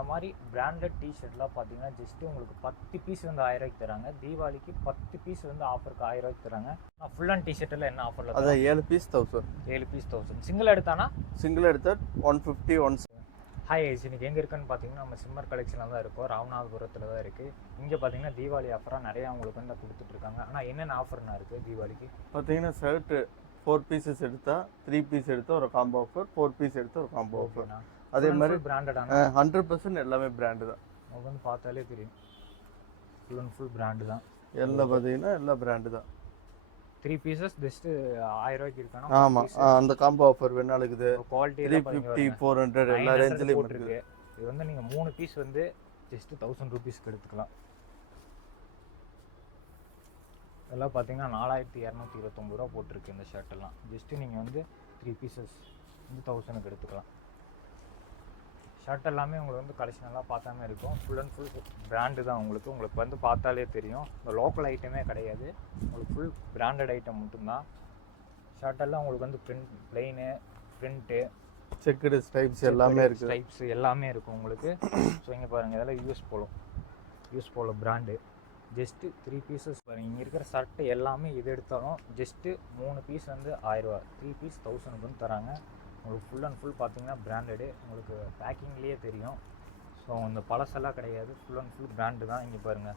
இந்த மாதிரி பிராண்டட் டிஷர்ட்லாம் பார்த்தீங்கன்னா ஜஸ்ட்டு உங்களுக்கு 10 பீஸ் வந்து 1000 ரூபாய்க்கு தராங்க. தீபாவளிக்கு 10 பீஸ் வந்து ஆஃபருக்கு 1000 ரூபாய்க்கு தராங்க. ஃபுல் அண்ட் டிஷர்ட்டில் என்ன ஆஃபரில்? அதான் 7 பீஸ் 1000. 7 பீஸ் 1000. சிங்கிள் எடுத்தானா? சிங்கிள் எடுத்தா 150 1. ஹாய் ஐஸ், இன்னைக்கு எங்கே இருக்குன்னு பார்த்தீங்கன்னா நம்ம சிம்மர் கலெக்ஷனில் தான் இருக்கும். ராமநாதபுரத்தில் தான் இருக்குது. இங்கே பார்த்தீங்கன்னா தீபாவளி ஆஃபராக நிறையா உங்களுக்கு வந்து கொடுத்துட்ருக்காங்க. ஆனால் என்னென்ன ஆஃபர்னா இருக்குது தீபாவளிக்கு? பார்த்தீங்கன்னா ஷர்ட்டு 4 பீசஸ் எடுத்தா 3 பீஸ் எடுத்தா ஒரு காம்போ ஆஃபர், 4 பீஸ் எடுத்தா ஒரு காம்போ ஆஃபர். அதே மாதிரி பிராண்டடான 100% எல்லாமே பிராண்டு தான். உங்களுக்கு வந்து பார்த்தாலே தெரியும் ஃபுல் அண்ட் ஃபுல் பிராண்டு தான். எல்லாம் பார்த்தீங்கன்னா எல்லாம் பிராண்டு தான். 3 பீசஸ் ஜஸ்ட்டு 1000 ரூபாய்க்கு இருக்கானா? ஆமாம், அந்த காம்போ ஆஃபர் வேணா இருக்குது. குவாலிட்டி 350 400 எல்லா ரேஞ்சிலையும் போட்டுருக்கு. இது வந்து நீங்கள் 3 பீஸ் வந்து ஜஸ்ட்டு 1000 ரூபீஸ்க்கு எடுத்துக்கலாம். இதெல்லாம் பார்த்தீங்கன்னா 4229 ரூபா போட்டிருக்கு இந்த ஷர்ட்டெல்லாம். ஜஸ்ட்டு நீங்கள் வந்து 3 பீசஸ் வந்து 1000க்கு எடுத்துக்கலாம். ஷர்ட் எல்லாமே உங்களுக்கு வந்து கலெக்ஷன் எல்லாம் பார்த்தாமே இருக்கும். ஃபுல் அண்ட் ஃபுல் பிராண்டு தான். உங்களுக்கு வந்து பார்த்தாலே தெரியும். இந்த லோக்கல் ஐட்டமே கிடையாது. உங்களுக்கு ஃபுல் பிராண்டட் ஐட்டம் மட்டும்தான். ஷர்ட்டெல்லாம் உங்களுக்கு வந்து பிளெயினு, பிரிண்ட்டு, செக்குடு, ஸ்ட்ரைப்ஸ் எல்லாமே இருக்குது. ஸ்ட்ரைப்ஸ் எல்லாமே இருக்கும் உங்களுக்கு. ஸோ இங்கே பாருங்கள், இதெல்லாம் use polo brand. Just 3 pieces பாருங்கள். இங்கே இருக்கிற ஷர்ட்டு எல்லாமே இது எடுத்தாலும் ஜஸ்ட்டு 3 பீஸ் வந்து 1000 ரூபா, 3 பீஸ் 1000க்கு வந்து தராங்க. உங்களுக்கு ஃபுல் அண்ட் ஃபுல் பார்த்தீங்கன்னா பிராண்டடு. உங்களுக்கு பேக்கிங்லேயே தெரியும். ஸோ இந்த பழசெல்லாம் கிடையாது. ஃபுல் அண்ட் ஃபுல் பிராண்டு தான். இங்கே பாருங்கள்,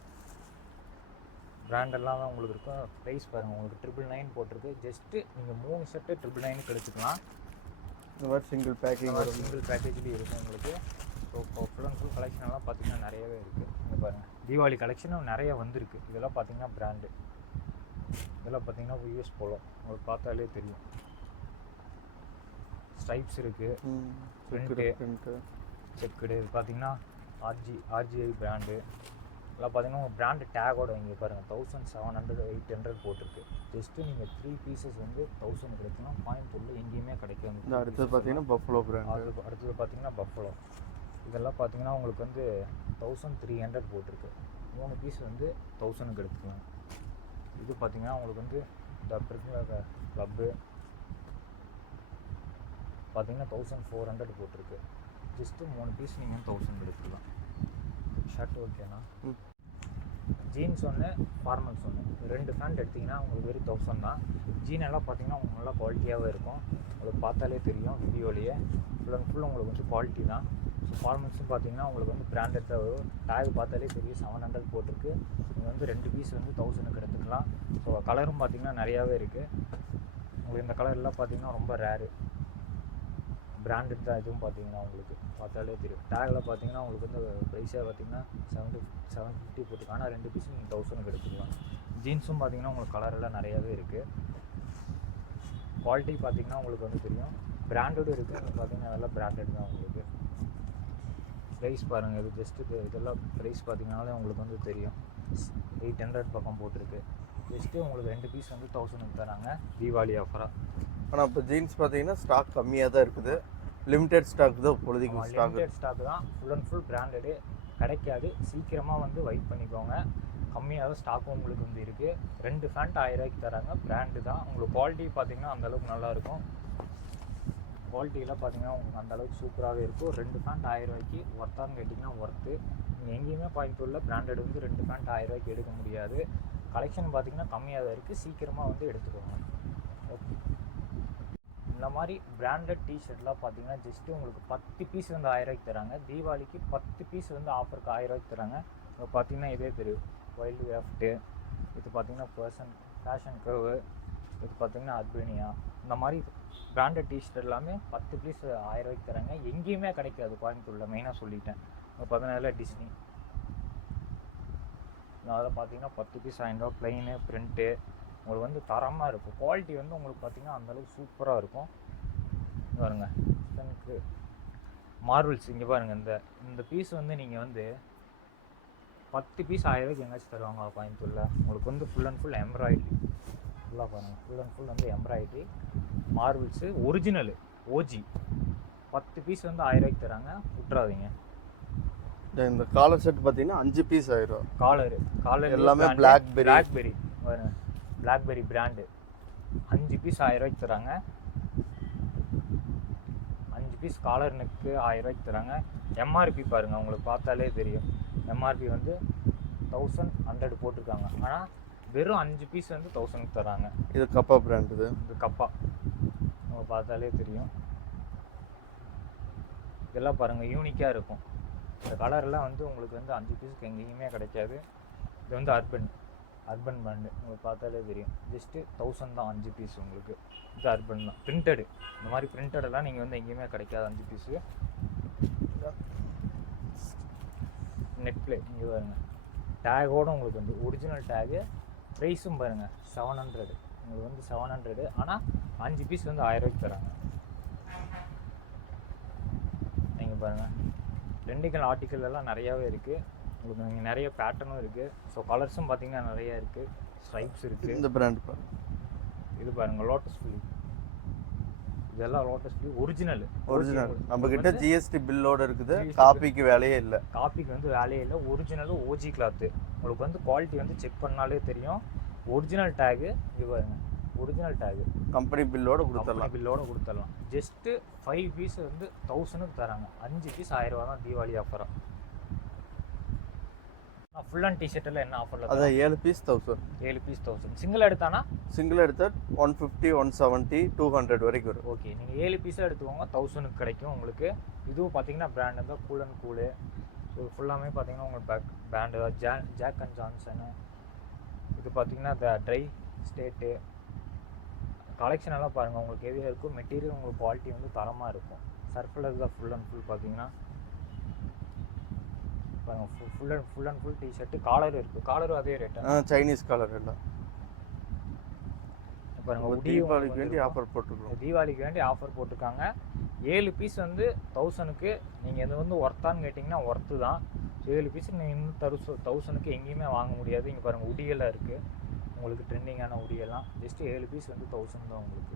பிராண்டெல்லாம் தான் உங்களுக்கு இருக்கும். ப்ரைஸ் பாருங்கள், உங்களுக்கு 999 போட்டிருக்கு. ஜஸ்ட்டு நீங்கள் 3 ஷர்ட்டு 999 எடுத்துக்கலாம். இந்த மாதிரி சிங்கிள் பேக்கேஜ்லேயும் இருக்கும் உங்களுக்கு. ஸோ இப்போ ஃபுல் அண்ட் ஃபுல் கலெக்ஷன் எல்லாம் பார்த்தீங்கன்னா நிறையவே இருக்குது. இங்கே பாருங்கள், தீபாவளி கலெக்ஷனும் நிறைய வந்திருக்கு. இதெல்லாம் பார்த்தீங்கன்னா பிராண்டு. இதெல்லாம் பார்த்தீங்கன்னா யூஎஸ் போலோ. உங்களுக்கு பார்த்தாலே தெரியும். ஸ்ட்ரைப்ஸ் இருக்குது, பிரிண்ட்டு, செக்குடு. இது பார்த்தீங்கன்னா ஆர்ஜிஐ பிராண்டு. இதெல்லாம் பார்த்தீங்கன்னா உங்கள் பிராண்டு டேகோட இங்கே பாருங்கள் 1700 800 போட்டிருக்கு. ஜஸ்ட்டு நீங்கள் 3 பீசஸ் வந்து 1000 கிடைக்கணும். கோயம்புத்தூரில் எங்கேயுமே கிடைக்கும். அடுத்தது பார்த்தீங்கன்னா பஃபலோ பிராண்ட். அடுத்தது பார்த்தீங்கன்னா பஃபலோ. இதெல்லாம் பார்த்தீங்கன்னா உங்களுக்கு வந்து 1300 போட்டிருக்கு. 3 பீஸ் வந்து 1000க்கு எடுத்துக்கலாம். இது பார்த்தீங்கன்னா உங்களுக்கு வந்து இந்த க்ளப்பு பார்த்தீங்கன்னா 1400 போட்டிருக்கு. ஜஸ்ட்டு 3 பீஸ் நீங்கள் 1000 எடுத்துக்கலாம். ஷர்ட் ஓகேண்ணா. ஜீன்ஸ் ஒன்று, ஃபார்மல்ஸ் ஒன்று, 2 பேண்ட் எடுத்திங்கன்னா உங்களுக்கு வெறும் 1000 தான். ஜீன் எல்லாம் பார்த்தீங்கன்னா உங்களுக்கு நல்லா குவாலிட்டியாகவே இருக்கும். உங்களுக்கு பார்த்தாலே தெரியும் வீடியோலேயே. ஃபுல் அண்ட் ஃபுல் உங்களுக்கு வந்து குவாலிட்டி தான். ஸோ ஃபார்மல்ஸும் பார்த்தீங்கன்னா உங்களுக்கு வந்து பிராண்டட் தான் வரும். டேக் பார்த்தாலே தெரியும் 700 போட்டிருக்கு. நீங்கள் வந்து 2 பீஸ் வந்து 1000க்கு எடுத்துக்கலாம். ஸோ கலரும் பார்த்தீங்கன்னா நிறையாவே இருக்குது. உங்களுக்கு இந்த கலர்லாம் பார்த்தீங்கன்னா ரொம்ப ரேரு. பிராண்டட் தான். இதுவும் பார்த்தீங்கன்னா உங்களுக்கு பார்த்தாலே தெரியும். டேக்கில் பார்த்தீங்கன்னா உங்களுக்கு வந்து ப்ரைஸாக பார்த்தீங்கன்னா 750 போட்டுருக்கு. ஆனால் 2 பீஸ் நீங்கள் 1000க்கு எடுத்துக்கலாம். ஜீன்ஸும் பார்த்தீங்கன்னா உங்களுக்கு கலரெல்லாம் நிறையாவே இருக்குது. குவாலிட்டி பார்த்தீங்கன்னா உங்களுக்கு வந்து தெரியும். பிராண்டடும் இருக்குது. பார்த்தீங்கன்னா அதெல்லாம் பிராண்டட் தான் உங்களுக்கு. ப்ரைஸ் பாருங்கள், இது ஜஸ்ட்டு இதெல்லாம் ப்ரைஸ் பார்த்தீங்கன்னாலே உங்களுக்கு வந்து தெரியும். 800 பக்கம் போட்டிருக்கு. ஜஸ்ட்டு உங்களுக்கு 2 பீஸ் வந்து 1000க்கு தராங்க தீபாவளி ஆஃபராக. ஆனால் இப்போ ஜீன்ஸ் பார்த்தீங்கன்னா ஸ்டாக் கம்மியாக தான் இருக்குது. லிமிடெட் ஸ்டாக் தான் இப்போதைக்கு. லிமிடெட் ஸ்டாக் தான். ஃபுல் அண்ட் ஃபுல் பிராண்டடு கிடைக்காது. சீக்கிரமாக வந்து வெயிட் பண்ணிக்கோங்க. கம்மியாக தான் ஸ்டாக்கும் உங்களுக்கு வந்து இருக்குது. 2 பேண்ட் 1000 ரூபாய்க்கு தராங்க. பிராண்டு தான். உங்களுக்கு குவாலிட்டி பார்த்தீங்கன்னா அந்தளவுக்கு நல்லாயிருக்கும். குவாலிட்டியெல்லாம் பார்த்தீங்கன்னா உங்களுக்கு அந்தளவுக்கு சூப்பராகவே இருக்கும். 2 பேண்ட் 1000 ரூபாய்க்கு ஒர்த்தான்னு கேட்டிங்கன்னா ஒர்த்து. நீங்கள் எங்கேயுமே கோயம்புத்தூரில் பிராண்டட் வந்து 2 பேண்ட் 1000 ரூபாய்க்கு எடுக்க முடியாது. கலெக்ஷன் பார்த்தீங்கன்னா கம்மியாக தான் இருக்குது. சீக்கிரமாக வந்து எடுத்துக்கோங்க. ஓகே. இந்த மாதிரி பிராண்டட் டிஷர்ட்லாம் பார்த்தீங்கன்னா ஜஸ்ட்டு உங்களுக்கு 10 பீஸ் வந்து 1000 ரூபாய்க்கு தராங்க. தீபாவளிக்கு 10 பீஸ் வந்து ஆஃபருக்கு 1000 ரூபாய்க்கு தராங்க. இப்போ பார்த்தீங்கன்னா இதே தெரியும், வைல்டு கிராஃப்ட்டு. இது பார்த்தீங்கன்னா ஃபேஷன் கர்வு. இது பார்த்தீங்கன்னா அர்பேனியா. இந்த மாதிரி பிராண்டட் டிஷர்ட் எல்லாமே 10 பீஸ் 1000 ரூபாய்க்கு தராங்க. எங்கேயுமே கிடைக்காது கோயம்புத்தூரில். மெயினாக சொல்லிட்டேன். இப்போ பார்த்தீங்கன்னா டிஸ்னி. அதில் பார்த்தீங்கன்னா 10 பீஸ் 1000 ரூபா. ப்ளைனு, பிரிண்ட்டு உங்களுக்கு வந்து தரமாக இருக்கும். குவாலிட்டி வந்து உங்களுக்கு பார்த்திங்கன்னா அந்தளவுக்கு சூப்பராக இருக்கும். பாருங்கள், எனக்கு மார்வல்ஸ். இங்கே பாருங்கள், இந்த பீஸ் வந்து நீங்கள் வந்து 10 பீஸ் 1000 ரூபாய்க்கு எங்கேயாச்சும் தருவாங்க கோயம்புத்தூரில். உங்களுக்கு வந்து ஃபுல் அண்ட் ஃபுல் எம்ப்ராய்ட்ரி. ஃபுல்லாக பாருங்கள், ஃபுல் அண்ட் ஃபுல் வந்து எம்ப்ராய்ட்ரி. மார்வல்ஸு ஒரிஜினலு ஓஜி 10 பீஸ் வந்து 1000 ரூபாய்க்கு தராங்க. விட்றாதீங்க. இந்த காலர் செட் பார்த்தீங்கன்னா 5 பீஸ் 1000 ரூபா. காலர் எல்லாமே பிளாக்பெரி பாருங்கள், பிளாக்பெரி பிராண்டு 5 பீஸ் 1000 ரூபாய்க்கு தராங்க. 5 பீஸ் காலர் நெக்கு 1000 ரூபாய்க்கு தராங்க. எம்ஆர்பி பாருங்கள், உங்களுக்கு பார்த்தாலே தெரியும். எம்ஆர்பி வந்து 1100 போட்டிருக்காங்க. ஆனால் வெறும் 5 பீஸ் வந்து 1000க்கு தராங்க. இது கப்பா பிராண்ட். இது கப்பா, உங்களுக்கு பார்த்தாலே தெரியும். இதெல்லாம் பாருங்கள் யூனிக்காக இருக்கும். இந்த கலர்லாம் வந்து உங்களுக்கு வந்து 5 பீஸுக்கு எங்கேயுமே கிடைக்காது. இது வந்து அர்பன் பிராண்டு, உங்களுக்கு பார்த்தாலே தெரியும். ஜஸ்ட்டு 1000 தான் 5 பீஸ் உங்களுக்கு. இது அர்பன் தான், பிரிண்டடு. இந்த மாதிரி பிரிண்டடெல்லாம் நீங்கள் வந்து எங்கேயுமே கிடைக்காது 5 பீஸு. நெட் ப்ளே இங்கே பாருங்கள், டேகோடு உங்களுக்கு வந்து ஒரிஜினல் டேகு. ப்ரைஸும் பாருங்கள் 700, உங்களுக்கு வந்து 700. ஆனால் 5 பீஸ் வந்து 1000 ரூபாய்க்கு தராங்க. நீங்கள் பாருங்கள், ட்ரெண்டிக்கல் ஆர்டிக்கல் எல்லாம் நிறையாவே இருக்குது. உங்களுக்கு நீங்கள் நிறைய பேட்டர்னும் இருக்குது. ஸோ கலர்ஸும் பார்த்தீங்கன்னா நிறையா இருக்குது. ஸ்ட்ரைப்ஸ் இருக்குது. இந்த பிராண்ட் பாருங்க, இது பாருங்கள் லோட்டஸ் ஃபிலி. இதெல்லாம் லோட்டஸ் ஃபிலி ஒரிஜினல். நம்மக்கிட்ட ஜிஎஸ்டி பில்லோட இருக்குது. காப்பிக்கு வேலையே இல்லை. காப்பிக்கு வந்து வேலையே இல்லை. Original OG cloth. உங்களுக்கு வந்து குவாலிட்டி வந்து செக் பண்ணாலே தெரியும். ஒரிஜினல் டேகு இது பாருங்க, ஒரிஜினல் டேகு. கம்பெனி பில்லோட கொடுத்துடலாம். ஜஸ்ட்டு 5 பீஸ் வந்து 1000க்கு தராங்க. 5 பீஸ் 1000 ரூபா தான் தீபாவளி ஆஃபராக. ஃபுல் அண்ட் டிஷர்ட்டில் என்ன ஆஃபரில்? அதான் 7 பீஸ் 1000. 7 பீஸ் 1000. சிங்கிள் எடுத்தானா? சிங்கிள் எடுத்தா 150, 170, 200 வரைக்கும் வரும். ஓகே, நீங்கள் 7 பீஸாக எடுத்துக்கோங்க, 1000க்கு கிடைக்கும் உங்களுக்கு. இதுவும் பார்த்தீங்கன்னா பிராண்டு தான், கூல் அண்ட் கூலு. ஸோ ஃபுல்லாமே பார்த்தீங்கன்னா உங்களுக்கு பிராண்டு தான். ஜாக் அண்ட் ஜான்சனு. இது பார்த்தீங்கன்னா த ட்ரை ஸ்டேட்டு. கலெக்ஷன் எல்லாம் பாருங்கள், உங்களுக்கு எதுவும் இருக்கும். மெட்டீரியல் உங்களுக்கு குவாலிட்டி வந்து தரமாக இருக்கும். சர்ஃபில் தான் ஃபுல் அண்ட் ஃபுல் பார்த்தீங்கன்னா பாருங்கள், full and full T-shirt. Collar இருக்குது. காலரும் அதே ரேட்டா? சைனீஸ் காலர் எல்லாம் பாருங்கள். தீபாவளிக்கு வேண்டி ஆஃபர் போட்டுருக்கோம். தீபாவளிக்கு வேண்டி ஆஃபர் போட்டிருக்காங்க. 7 பீஸ் வந்து 1000க்கு. நீங்கள் இது வந்து ஒர்த்தான்னு கேட்டிங்கன்னா ஒர்த்து தான். 7 பீஸ் நீங்கள் இன்னும் 1000க்கு எங்கேயுமே வாங்க முடியாது. இங்கே பாருங்கள் உடியெல்லாம் இருக்குது உங்களுக்கு, ட்ரெண்டிங்கான உடியெல்லாம். ஜஸ்ட்டு 7 பீஸ் வந்து 1000 தான் உங்களுக்கு.